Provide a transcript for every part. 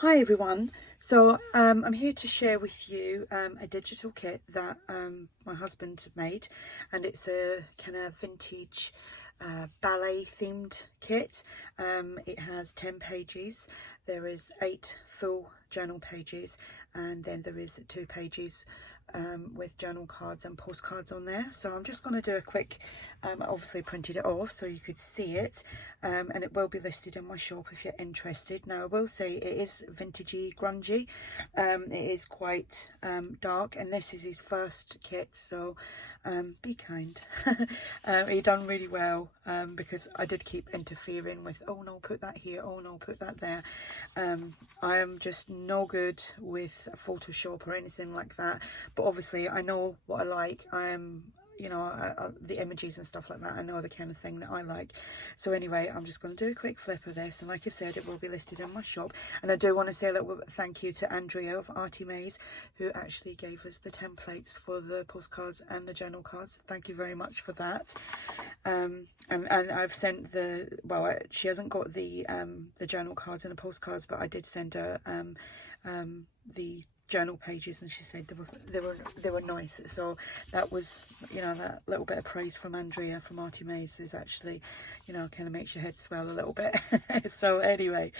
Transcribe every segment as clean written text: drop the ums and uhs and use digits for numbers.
Hi everyone, so I'm here to share with you a digital kit that my husband made, and it's a kind of vintage ballet themed kit. It has 10 pages, there is 8 full journal pages, and then there is 2 pages with journal cards and postcards on there. So I'm just going to do a quick, I obviously printed it off so you could see it, and it will be listed in my shop if you're interested. Now I will say it is vintagey, grungy, it is quite dark, and this is his first kit, so be kind. He done really well, because I did keep interfering with, oh no, put that here, oh no, put that there. I am just no good with Photoshop or anything like that, but obviously I know what I like. I am, you know, the images and stuff like that, I know the kind of thing that I like. So anyway, I'm just going to do a quick flip of this, and like I said, it will be listed in my shop. And I do want to say a little thank you to Andrea of ARTYmaze, who actually gave us the templates for the postcards and the journal cards. Thank you very much for that. And I've sent the, well, she hasn't got the journal cards and the postcards, but I did send her the journal pages, and she said they were nice. So that was, you know, that little bit of praise from Andrea from ARTYmaze is actually, you know, kind of makes your head swell a little bit. So anyway,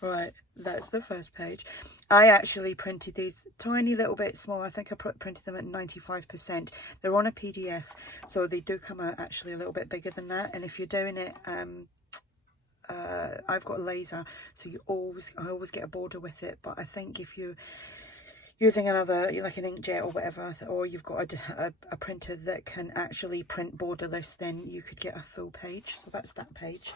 right, that's the first page. I actually printed these tiny little bit small. I think I printed them at 95%. They're on a PDF, so they do come out actually a little bit bigger than that. And if you're doing it I've got a laser, so I always get a border with it. But I think if you using another, like an inkjet or whatever, or you've got a printer that can actually print borderless, then you could get a full page. So that's that page.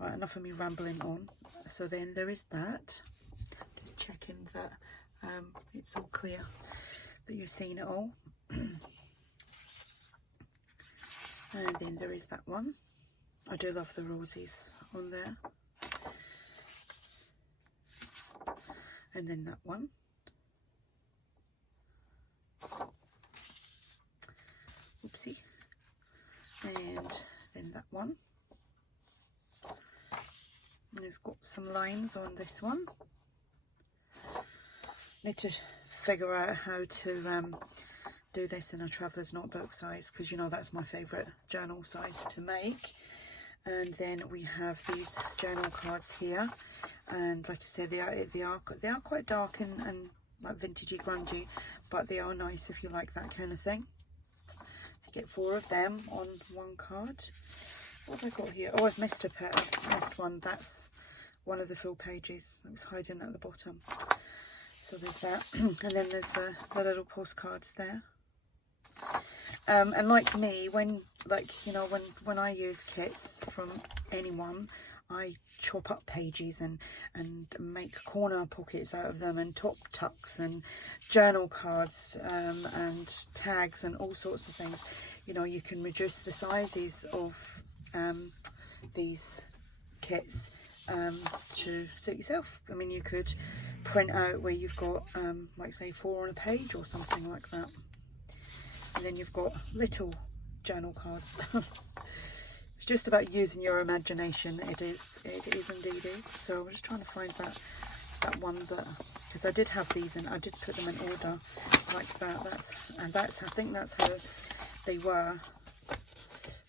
Right, enough of me rambling on. So then there is that. Just checking that it's all clear, that you've seen it all. And then there is that one. I do love the roses on there. And then that one. Oopsie. And then that one. And it's got some lines on this one. Need to figure out how to do this in a traveller's notebook size, because you know that's my favourite journal size to make. And then we have these journal cards here, and like I said, they are quite dark and like vintagey, grungy, but they are nice if you like that kind of thing. So you get 4 of them on one card. What have I got here? Oh, I've missed a pair. I've missed one. That's one of the full pages. It was hiding at the bottom. So there's that. And then there's the little postcards there. And like me, when I use kits from anyone, I chop up pages and make corner pockets out of them, and top tucks and journal cards and tags and all sorts of things. You know, you can reduce the sizes of these kits to suit yourself. I mean, you could print out where you've got like say 4 on a page or something like that. And then you've got little journal cards. It's just about using your imagination. It is indeed. So I'm just trying to find that one, that, because I did have these and I did put them in order like that. I think that's how they were.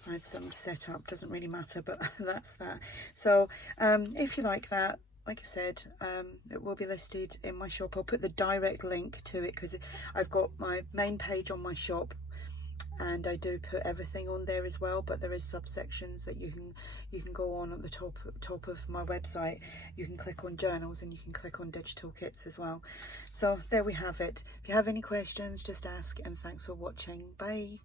I had some set up, doesn't really matter, but that's that. So if you like that, like I said, it will be listed in my shop. I'll put the direct link to it, because I've got my main page on my shop, and I do put everything on there as well. But there is subsections that you can go on at the top of my website. You can click on journals, and you can click on digital kits as well. So there we have it. If you have any questions, just ask, and thanks for watching. Bye.